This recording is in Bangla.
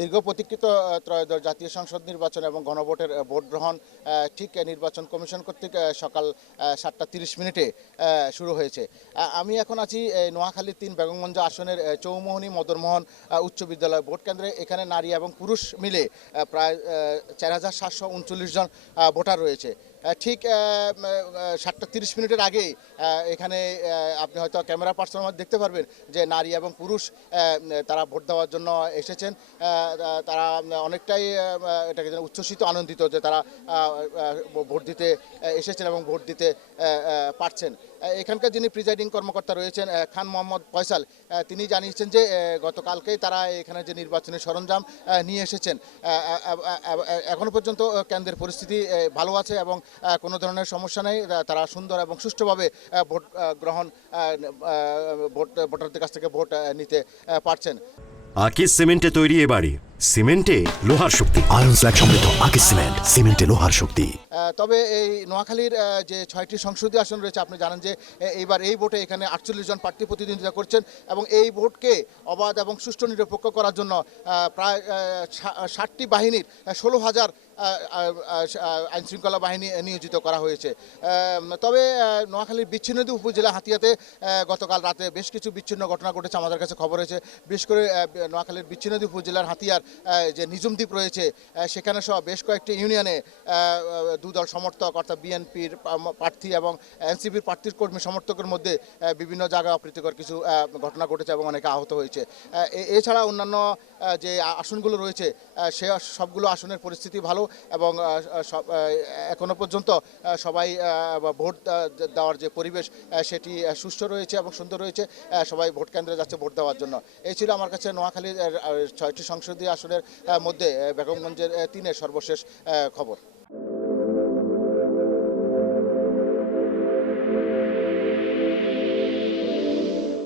দীর্ঘ প্রতীক্ষিত ত্রয়োদশ জাতীয় সংসদ নির্বাচন এবং গণভোটের ভোট গ্রহণ ঠিক নির্বাচন কমিশন কর্তৃক সকাল 7:30 শুরু হয়েছে। আমি এখন আছি নোয়াখালীর 3 বেগমগঞ্জ আসনের চৌমোহনী মদনমোহন উচ্চ বিদ্যালয় ভোট কেন্দ্রে। এখানে নারী এবং পুরুষ মিলে প্রায় 4739 জন ভোটার রয়েছে। ঠিক 7:30 আগেই এখানে আপনি হয়তো ক্যামেরা পার্সনের মধ্যে দেখতে পারবেন যে নারী এবং পুরুষ তারা ভোট দেওয়ার জন্য এসেছেন। তারা অনেকটাই এটাকে উচ্ছ্বসিত আনন্দিত যে তারা ভোট দিতে এসেছেন এবং ভোট দিতে পারছেন। এখানকার যিনি প্রিজাইডিং কর্মকর্তা রয়েছেন খান মোহাম্মদ ফয়সাল, তিনি জানিয়েছেন যে গতকালকেই তারা এখানে যে নির্বাচনী সরঞ্জাম নিয়ে এসেছেন। এখনো পর্যন্ত কেন্দ্রের পরিস্থিতি ভালো আছে এবং কোনো ধরনের সমস্যা নেই। তারা সুন্দর এবং সুষ্ঠুভাবে ভোট গ্রহণ ভোটারদের কাছ থেকে ভোট নিতে পারছেন। আকিজ সিমেন্টে তৈরি এ বাড়ি, সিমেন্টে লোহার শক্তি। আয়রন স্ল্যাগ সমৃদ্ধ আকিজ সিমেন্ট, সিমেন্টে লোহার শক্তি। তবে এই নোয়াখালীর যে 6টি সংসদীয় আসন রয়েছে, আপনি জানেন যে এইবার এই ভোটে এখানে 48 জন প্রার্থী প্রতিদ্বন্দ্বিতা করছেন এবং এই ভোটকে অবাধ এবং সুষ্ঠু নিরপেক্ষ করার জন্য প্রায় 60টি বাহিনীর 16,000 আইনশৃঙ্খলা বাহিনী নিয়োজিত করা হয়েছে। তবে নোয়াখালীর বিচ্ছিন্নদী উপজেলা হাতিয়াতে গতকাল রাতে বেশ কিছু বিচ্ছিন্ন ঘটনা ঘটেছে। আমাদের কাছে খবর হয়েছে বিশেষ করে নোয়াখালীর বিচ্ছিন্নদী উপজেলার হাতিয়ার যে নিজুমদ্বীপ রয়েছে সেখানে সহ বেশ কয়েকটি ইউনিয়নে দুদল সমর্থক অর্থাৎ বিএনপির প্রার্থী এবং এনসিপির প্রার্থীর কর্মী সমর্থকের মধ্যে বিভিন্ন জায়গায় অপ্রীতিকর কিছু ঘটনা ঘটেছে এবং অনেকে আহত হয়েছে। এছাড়া অন্যান্য যে আসনগুলো রয়েছে সে সবগুলো আসনের পরিস্থিতি ভালো এবং এখনো পর্যন্ত সবাই ভোট দেওয়ার যে পরিবেশ সেটি সুষ্ঠু রয়েছে এবং সুন্দর রয়েছে। সবাই ভোট কেন্দ্রে যাচ্ছে ভোট দেওয়ার জন্য। এই ছিল আমার কাছে নোয়াখালীর 6টি সংসদীয় আসনের মধ্যে বেগমগঞ্জের 3-এর সর্বশেষ খবর।